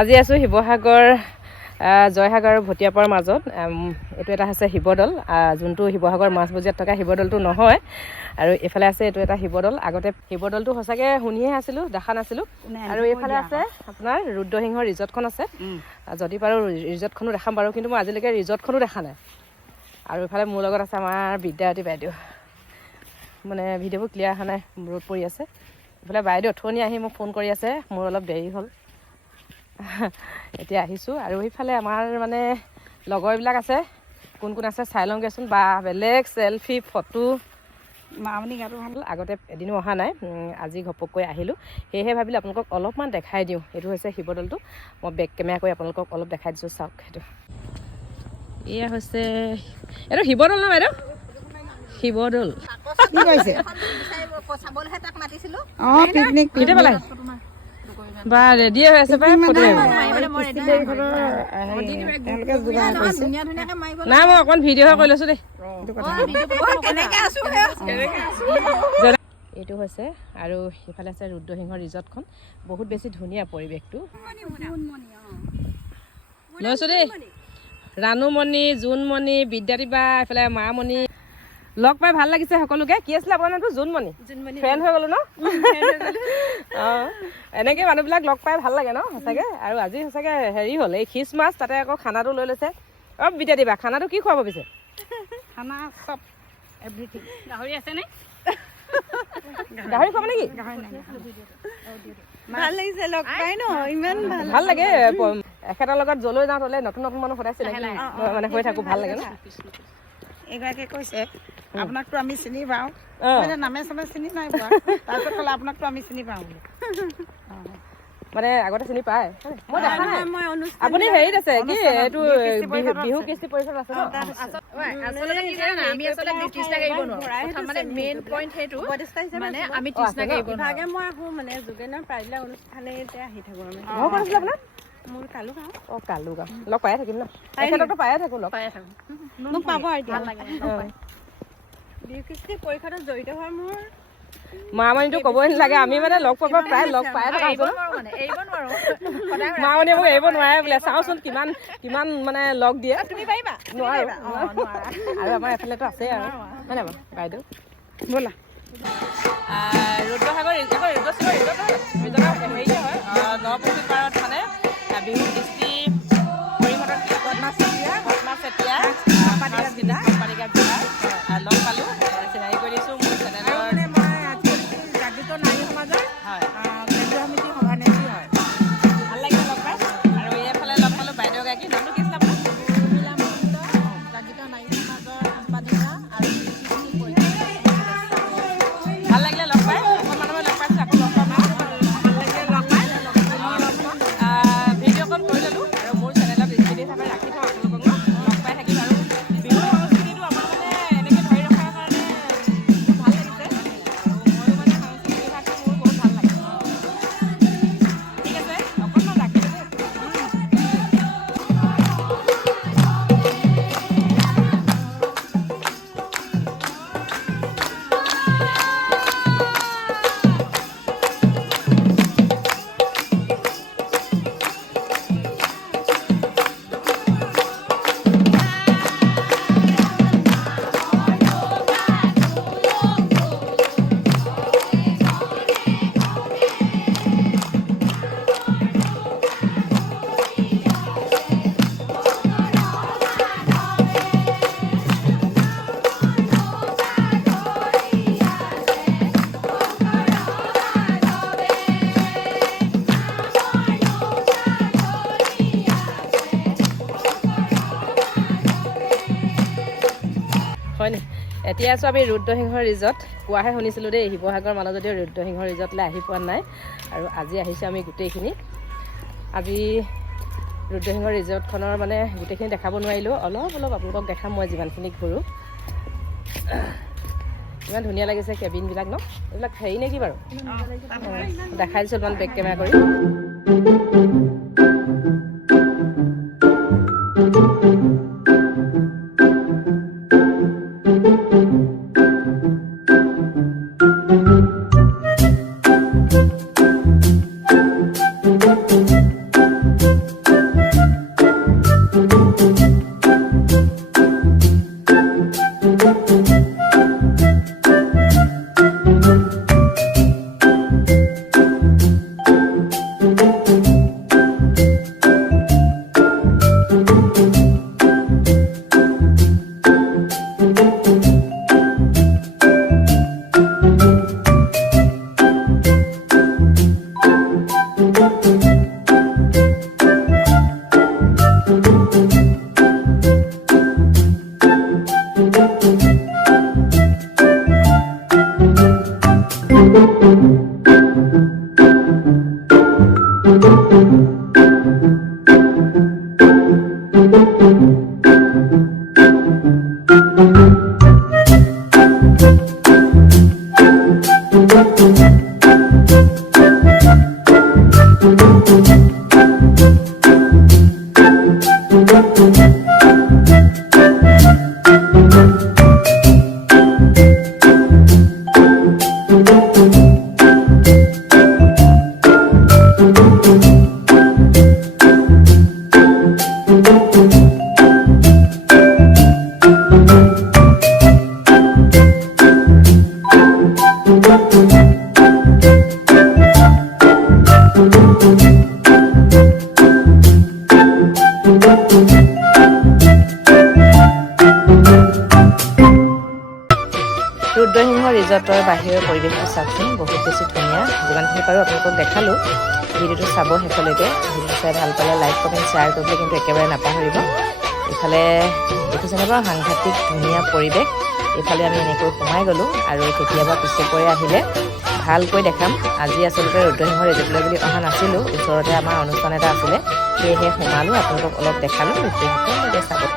আজি আছো শিৱসাগৰ জয়সাগৰ আৰু ভটিয়াপাৰ মাজত। এইটো এটা হৈছে শিৱদৌল, যোনটো শিৱসাগৰ মাছ বজাৰত থকা শিৱদৌলটো নহয়। আৰু এইফালে আছে এইটো এটা শিৱদৌল। আগতে শিৱদৌলটো সঁচাকৈ শুনিহে আছিলোঁ, দেখা নাছিলোঁ। আৰু এইফালে আছে আপোনাৰ ৰুদ্ৰসিংহ ৰিজৰ্টখন আছে। যদি পাৰোঁ ৰিজৰ্টখনো দেখাম বাৰু, কিন্তু মই আজিলৈকে ৰিজৰ্টখনো দেখা নাই। আৰু এইফালে মোৰ লগত আছে আমাৰ বিদ্যাৰ্থী বাইদেউ। মানে ভিডিঅ'বোৰ ক্লিয়াৰ অহা নাই, ৰ'দ পৰি আছে। এইফালে বাইদেউ অথনি আহি মোক ফোন কৰি আছে, মোৰ অলপ দেৰি হ'ল, এতিয়া আহিছোঁ। আৰু সেইফালে আমাৰ মানে লগৰবিলাক আছে, কোন কোন আছে চাই লওঁগৈচোন। বা বেলেগ চেলফি ফটো মামনি গাটো ভাল। আগতে এদিনো অহা নাই, আজি ঘপককৈ আহিলোঁ। সেয়েহে ভাবিলোঁ আপোনালোকক অলপমান দেখাই দিওঁ। এইটো হৈছে শিৱদৌলটো। মই বেক কেমেৰা কৰি আপোনালোকক অলপ দেখাই দিছোঁ, চাওক। সেইটো এয়া হৈছে, এইটো শিৱদৌল ন বাইদেউ? শিৱদৌল কি কৈছে? বা ৰেডিয়ে হৈ আছে পাই ফটো নাই, মই অকণ ভিডিঅ'হে কৰি লৈছোঁ দেই। এইটো হৈছে, আৰু সিফালে আছে ৰুদ্ৰসিংহ ৰিজৰ্টখন। বহুত বেছি ধুনীয়া পৰিৱেশটো। লৈছোঁ দেই, ৰাণুমণি, জোনমণি, বিদ্যাৰ্থী বা, এইফালে মামণি। লগ পাই ভাল লাগিছে সকলোকে। কি আছিলে আপোনাৰ নামটো? জোনমণি। ফ্ৰেণ্ড হৈ গ'লো ন? অঁ, এনেকৈ মানুহবিলাক লগ পাই ভাল লাগে ন সঁচাকৈ। আৰু আজি সঁচাকৈ হেৰি হ'ল, এই খ্ৰীষ্টমাছ, তাতে আকৌ খানাটো লৈ লৈছে। অঁ বিদ্যাৰ্থী বা, খানাটো কি খুৱাব পিছে? খানা চব এভৰিথিং। গাহৰি আছেনে? গাহৰি খুৱাব নেকি? ভাল লাগিছে লগ পাই ন, ইমান ভাল লাগে। এখেতৰ লগত যলৈ যাওঁ তলে নতুন নতুন মানুহ সদায় চিনাকি মানে হৈ থাকোঁ, ভাল লাগে ন। এগৰাকীয়ে কৈছে আপোনাকতো আমি চিনি পাওঁ, নামে চামে চিনি নাই পোৱা। তাৰপিছত ক'লে আপোনাকতো আমি চিনি পাওঁ বুলি। মানে আগতে চিনি পায়, মই দেখা নাই। আপুনি হেৰিত আছে কি, এইটো বিহু কৃষ্টি পৰিষদ আছে ন? আচলতে কি জানা, আমি আচলতে ত্ৰিশটাক এৰিব নোৱাৰোঁ। মানে মেইন পইণ্ট সেইটো, মানে আমি ত্ৰিশটাক এৰিব নোৱাৰোঁ। মই আহোঁ মানে যোগেনৰ প্ৰায়বিলাক অনুষ্ঠানতে আহি থাকোঁ আমি। ঘৰ ক'ত আছিলে আপোনাৰ? মোৰ কালুগাঁও। অঁ কালুগাঁও। লগ পায়ে থাকিম ন? তেখেতকতো পায়ে থাকোঁ, লগ পায়ে থাকোঁ। মোক পাব এতিয়া। ভাল লাগে বিহু কৃষ্টি পৰিষদত জড়িত হোৱা মোৰ মামণিটো ক'বই নালাগে। আমি মানে লগ পাব প্ৰায় লগ পায়ে থকা হৈছোঁ। মামণিয়ে মোক এৰিব নোৱাৰে বোলে। চাওঁচোন কিমান কিমান মানে লগ দিয়ে। তুমি পাৰিবা? নোৱাৰোঁ। আৰু আমাৰ এফালেতো আছেই আৰু, হয় নাই বাৰু বাইদেউ? ব'লা। ৰুদ্ৰসাগৰ ৰিজৰ্টৰ হেৰিয়ে হয়, নপুখুৰী পাৰত মানে বিহু কৃষ্টি পৰিষদৰ পদ্মা চেতিয়া সম্পাদিকা জিলা লগ পালোঁ, চিনাকি কৰি দিছোঁ। মোৰ চেনেলৰ জাগৃত নাৰী সমাজৰ হয় কেন্দ্ৰীয় সমিতিৰ সভানেত্ৰী হয়। ভাল লাগিলে লগ পাই। আৰু এইফালে লগ পালোঁ বাইদেউ এগৰাকী। নামটো কি আছিলে আপোনাৰ? উৰ্মিলা মহন্ত, জাগৃত নাৰী সমাজৰ সম্পাদিকা আৰু ভাল লাগিলে লগ পাই। অকণমান সময় লগ পাইছোঁ, আকৌ লগ পাম। ভিডিঅ' কল কৰি ল'লোঁ, আৰু মোৰ চেনেলত স্মৃতি হিচাপে ৰাখি থওঁ আপোনালোকক। লগ পাই থাকিম। আৰু বিহু সংস্কৃতিটো আমাৰ মানে এনেকৈ ধৰি ৰখাৰ কাৰণে বহুত ভাল লাগিছে। আৰু ময়ো মানে সাংস্কৃতিক বিভাগটো মোৰ বহুত ভাল লাগে। ঠিক আছে, অকণমান ৰাখিছোঁ দেই। হয়নি? এতিয়া আছোঁ আমি ৰুদ্ৰসিংহ ৰিজৰ্ট। কোৱাহে শুনিছিলোঁ দেই, শিৱসাগৰ মানুহ যদিও ৰুদ্ৰসিংহ ৰিজৰ্টলৈ আহি পোৱা নাই। আৰু আজি আহিছোঁ আমি গোটেইখিনি। আজি ৰুদ্ৰসিংহ ৰিজৰ্টখনৰ মানে গোটেইখিনি দেখাব নোৱাৰিলোঁ, অলপ আপোনালোকক দেখাম মই যিমানখিনি ঘূৰোঁ। ইমান ধুনীয়া লাগিছে কেবিনবিলাক ন? এইবিলাক হেৰি নে কি বাৰু? দেখাই দিছোঁ অলপমান বেক কেমেৰা কৰি। ৰিজৰ্টৰ বাহিৰৰ পৰিৱেশটো চাওকচোন, বহুত বেছি ধুনীয়া। যিমানখিনি পাৰোঁ আপোনালোকক দেখালোঁ। ভিডিঅ'টো চাব শেষলৈকে। ভিডিঅ'টো চাই ভাল পালে লাইক কমেণ্ট শ্বেয়াৰ কৰিবলৈ কিন্তু একেবাৰে নাপাহৰিব। এইফালে দেখিছেনে বাৰু সাংঘাতিক ধুনীয়া পৰিৱেশ। এইফালে আমি এনেকৈ সোমাই গ'লোঁ আৰু কেতিয়াবা পিছে পৰে আহিলে ভালকৈ দেখাম। আজি আচলতে ৰুদ্ৰসিংহ ৰিজৰ্টলৈ বুলি অহা নাছিলোঁ, ওচৰতে আমাৰ অনুষ্ঠান এটা আছিলে, সেয়েহে সোমালোঁ, আপোনালোকক অলপ দেখালোঁ। গোটেই সকলোকে চাব।